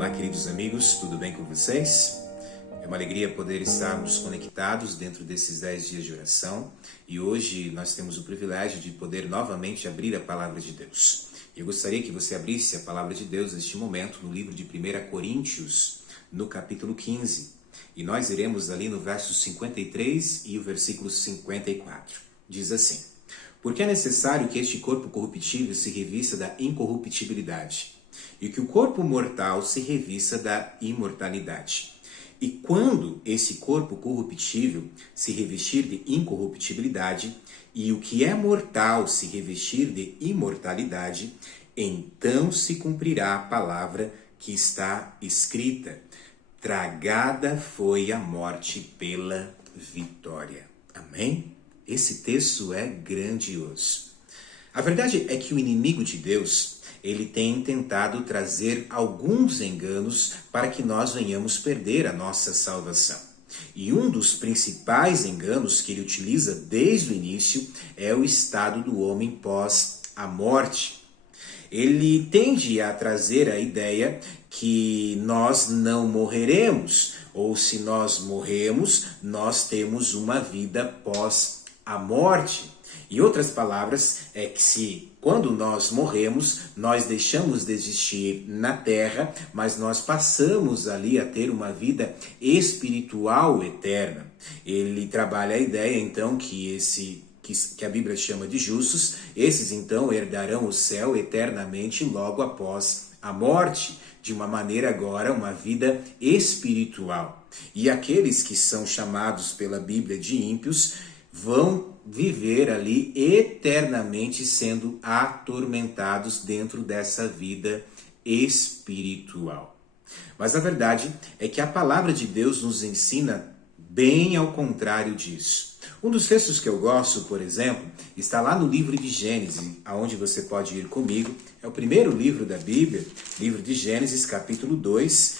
Olá, queridos amigos, tudo bem com vocês? É uma alegria poder estarmos conectados dentro desses 10 dias de oração e hoje nós temos o privilégio de poder novamente abrir a Palavra de Deus. Eu gostaria que você abrisse a Palavra de Deus neste momento no livro de 1 Coríntios, no capítulo 15. E nós iremos ali no verso 53 e o versículo 54. Diz assim: Porque é necessário que este corpo corruptível se revista da incorruptibilidade, e que o corpo mortal se revista da imortalidade. E quando esse corpo corruptível se revestir de incorruptibilidade, e o que é mortal se revestir de imortalidade, então se cumprirá a palavra que está escrita: tragada foi a morte pela vitória. Amém? Esse texto é grandioso. A verdade é que o inimigo de Deus, ele tem tentado trazer alguns enganos para que nós venhamos perder a nossa salvação. E um dos principais enganos que ele utiliza desde o início é o estado do homem pós a morte. Ele tende a trazer a ideia que nós não morreremos, ou se nós morremos, nós temos uma vida pós a morte. Em outras palavras, é que quando nós morremos, nós deixamos de existir na terra, mas nós passamos ali a ter uma vida espiritual eterna. Ele trabalha a ideia, então, que a Bíblia chama de justos, esses então herdarão o céu eternamente logo após a morte, de uma maneira agora, uma vida espiritual. E aqueles que são chamados pela Bíblia de ímpios vão viver ali eternamente sendo atormentados dentro dessa vida espiritual. Mas a verdade é que a palavra de Deus nos ensina bem ao contrário disso. Um dos textos que eu gosto, por exemplo, está lá no livro de Gênesis, aonde você pode ir comigo. É o primeiro livro da Bíblia, livro de Gênesis, capítulo 2.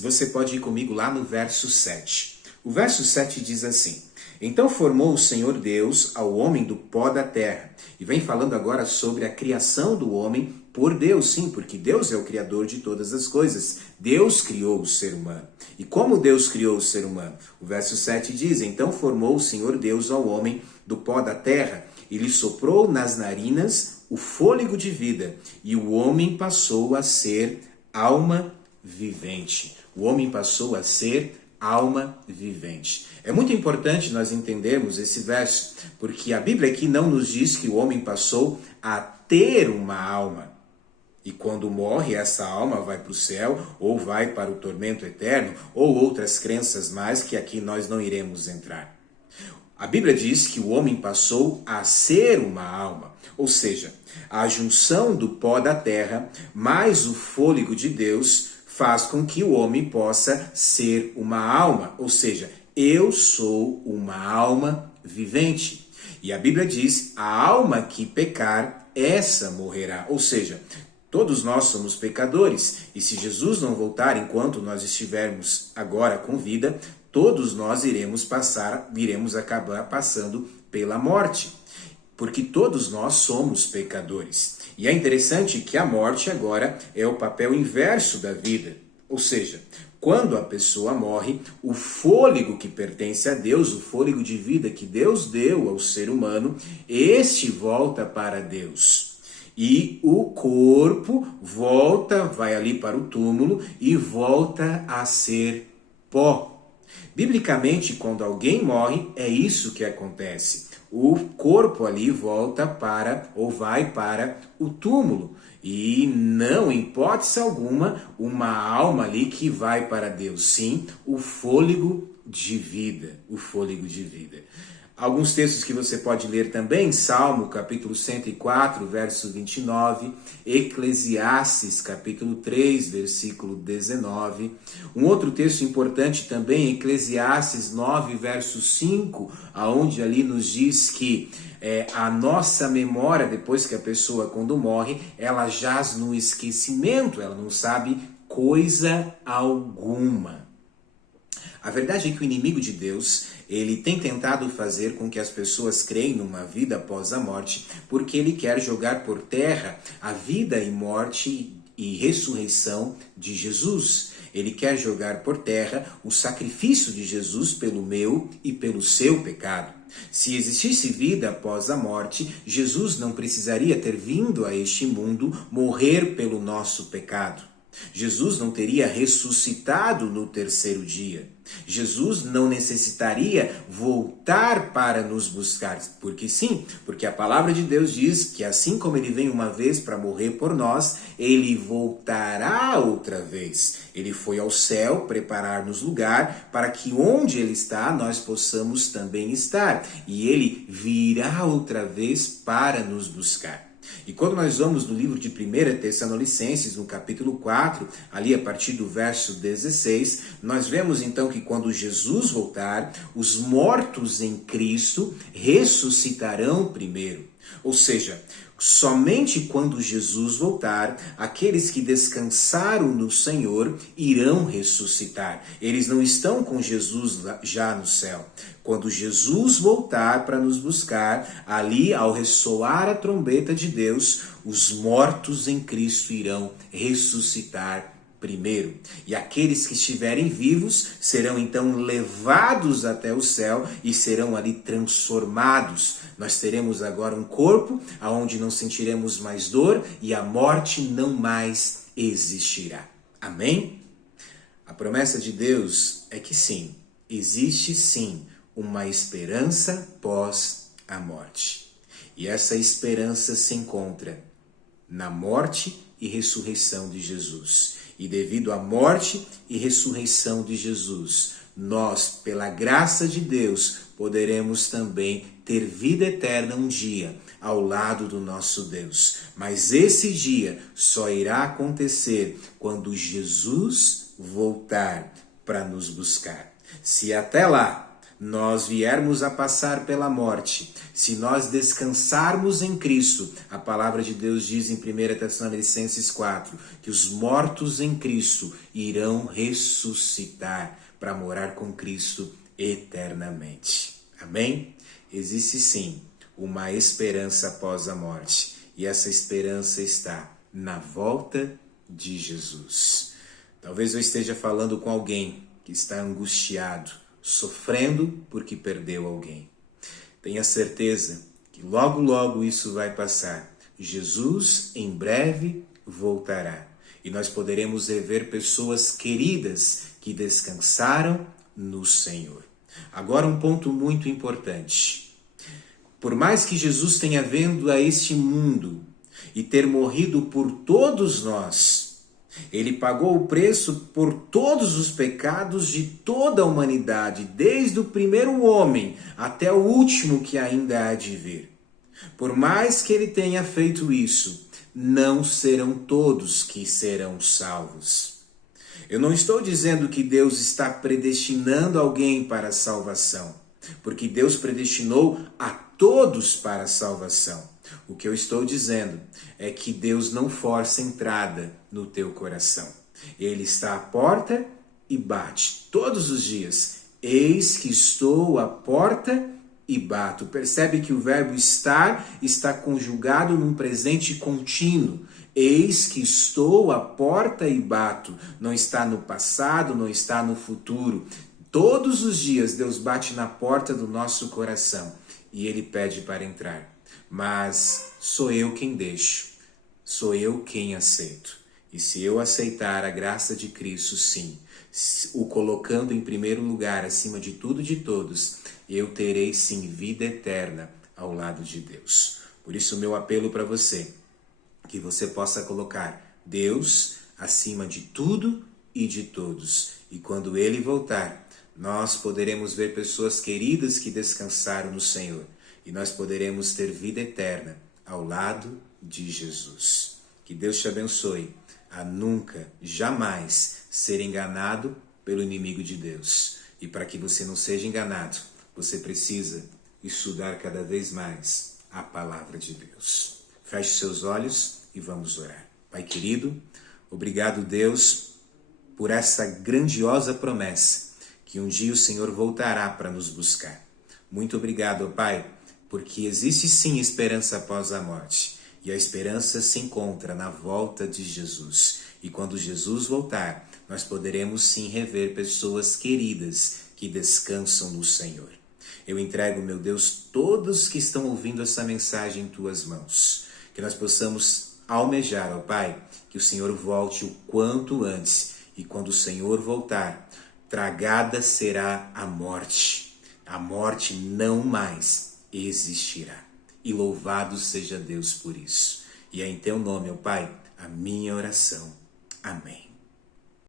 Você pode ir comigo lá no verso 7. O verso 7 diz assim: Então formou o Senhor Deus ao homem do pó da terra. E vem falando agora sobre a criação do homem por Deus, sim, porque Deus é o criador de todas as coisas. Deus criou o ser humano. E como Deus criou o ser humano? O verso 7 diz: Então formou o Senhor Deus ao homem do pó da terra, e lhe soprou nas narinas o fôlego de vida, e o homem passou a ser alma vivente. O homem passou a ser alma vivente. É muito importante nós entendermos esse verso, porque a Bíblia aqui não nos diz que o homem passou a ter uma alma. E quando morre, essa alma vai para o céu, ou vai para o tormento eterno, ou outras crenças mais que aqui nós não iremos entrar. A Bíblia diz que o homem passou a ser uma alma, ou seja, a junção do pó da terra mais o fôlego de Deus faz com que o homem possa ser uma alma, ou seja, eu sou uma alma vivente. E a Bíblia diz: a alma que pecar, essa morrerá. Ou seja, todos nós somos pecadores. E se Jesus não voltar enquanto nós estivermos agora com vida, todos nós iremos acabar passando pela morte. Porque todos nós somos pecadores. E é interessante que a morte agora é o papel inverso da vida. Ou seja, quando a pessoa morre, o fôlego que pertence a Deus, o fôlego de vida que Deus deu ao ser humano, este volta para Deus. E o corpo vai ali para o túmulo e volta a ser pó. Biblicamente, quando alguém morre, é isso que acontece. O corpo ali volta vai para o túmulo. E não, em hipótese alguma, uma alma ali que vai para Deus. Sim, o fôlego de vida. O fôlego de vida. Alguns textos que você pode ler também: Salmo, capítulo 104, verso 29, Eclesiastes, capítulo 3, versículo 19. Um outro texto importante também, Eclesiastes 9, verso 5, aonde ali nos diz que a nossa memória, depois que a pessoa, quando morre, ela jaz no esquecimento, ela não sabe coisa alguma. A verdade é que o inimigo de Deus, ele tem tentado fazer com que as pessoas creem numa vida após a morte, porque ele quer jogar por terra a vida e morte e ressurreição de Jesus. Ele quer jogar por terra o sacrifício de Jesus pelo meu e pelo seu pecado. Se existisse vida após a morte, Jesus não precisaria ter vindo a este mundo morrer pelo nosso pecado. Jesus não teria ressuscitado no terceiro dia. Jesus não necessitaria voltar para nos buscar. Porque sim, porque a palavra de Deus diz que assim como ele vem uma vez para morrer por nós, ele voltará outra vez. Ele foi ao céu preparar-nos lugar para que onde ele está, nós possamos também estar. E ele virá outra vez para nos buscar. E quando nós vamos no livro de 1 Tessalonicenses, no capítulo 4, ali a partir do verso 16, nós vemos então que quando Jesus voltar, os mortos em Cristo ressuscitarão primeiro. Ou seja, somente quando Jesus voltar, aqueles que descansaram no Senhor irão ressuscitar. Eles não estão com Jesus já no céu. Quando Jesus voltar para nos buscar, ali ao ressoar a trombeta de Deus, os mortos em Cristo irão ressuscitar primeiro. E aqueles que estiverem vivos serão então levados até o céu e serão ali transformados. Nós teremos agora um corpo onde não sentiremos mais dor e a morte não mais existirá. Amém? A promessa de Deus é que sim, existe sim uma esperança pós a morte. E essa esperança se encontra na morte e ressurreição de Jesus. E devido à morte e ressurreição de Jesus, nós, pela graça de Deus, poderemos também ter vida eterna um dia ao lado do nosso Deus. Mas esse dia só irá acontecer quando Jesus voltar para nos buscar. Se até lá nós viermos a passar pela morte, se nós descansarmos em Cristo, a palavra de Deus diz em 1 Tessalonicenses 4, que os mortos em Cristo irão ressuscitar para morar com Cristo eternamente. Amém? Existe sim uma esperança após a morte, e essa esperança está na volta de Jesus. Talvez eu esteja falando com alguém que está angustiado, sofrendo porque perdeu alguém. Tenha certeza que logo, logo isso vai passar. Jesus em breve voltará. E nós poderemos rever pessoas queridas que descansaram no Senhor. Agora um ponto muito importante. Por mais que Jesus tenha vindo a este mundo e ter morrido por todos nós, ele pagou o preço por todos os pecados de toda a humanidade, desde o primeiro homem até o último que ainda há de vir. Por mais que ele tenha feito isso, não serão todos que serão salvos. Eu não estou dizendo que Deus está predestinando alguém para a salvação, porque Deus predestinou a todos para a salvação. O que eu estou dizendo é que Deus não força entrada no teu coração. Ele está à porta e bate todos os dias. Eis que estou à porta e bato. Percebe que o verbo estar está conjugado num presente contínuo. Eis que estou à porta e bato. Não está no passado, não está no futuro. Todos os dias Deus bate na porta do nosso coração e Ele pede para entrar. Mas sou eu quem deixo, sou eu quem aceito. E se eu aceitar a graça de Cristo, sim, o colocando em primeiro lugar, acima de tudo e de todos, eu terei sim vida eterna ao lado de Deus. Por isso o meu apelo para você, que você possa colocar Deus acima de tudo e de todos. E quando Ele voltar, nós poderemos ver pessoas queridas que descansaram no Senhor. E nós poderemos ter vida eterna ao lado de Jesus. Que Deus te abençoe a nunca, jamais ser enganado pelo inimigo de Deus. E para que você não seja enganado, você precisa estudar cada vez mais a palavra de Deus. Feche seus olhos e vamos orar. Pai querido, obrigado Deus por essa grandiosa promessa que um dia o Senhor voltará para nos buscar. Muito obrigado, Pai, porque existe sim esperança após a morte, e a esperança se encontra na volta de Jesus. E quando Jesus voltar, nós poderemos sim rever pessoas queridas que descansam no Senhor. Eu entrego, meu Deus, todos que estão ouvindo essa mensagem em tuas mãos. Que nós possamos almejar, ó Pai, que o Senhor volte o quanto antes. E quando o Senhor voltar, tragada será a morte. A morte não mais existirá. E louvado seja Deus por isso. E é em teu nome, ó Pai, a minha oração. Amém.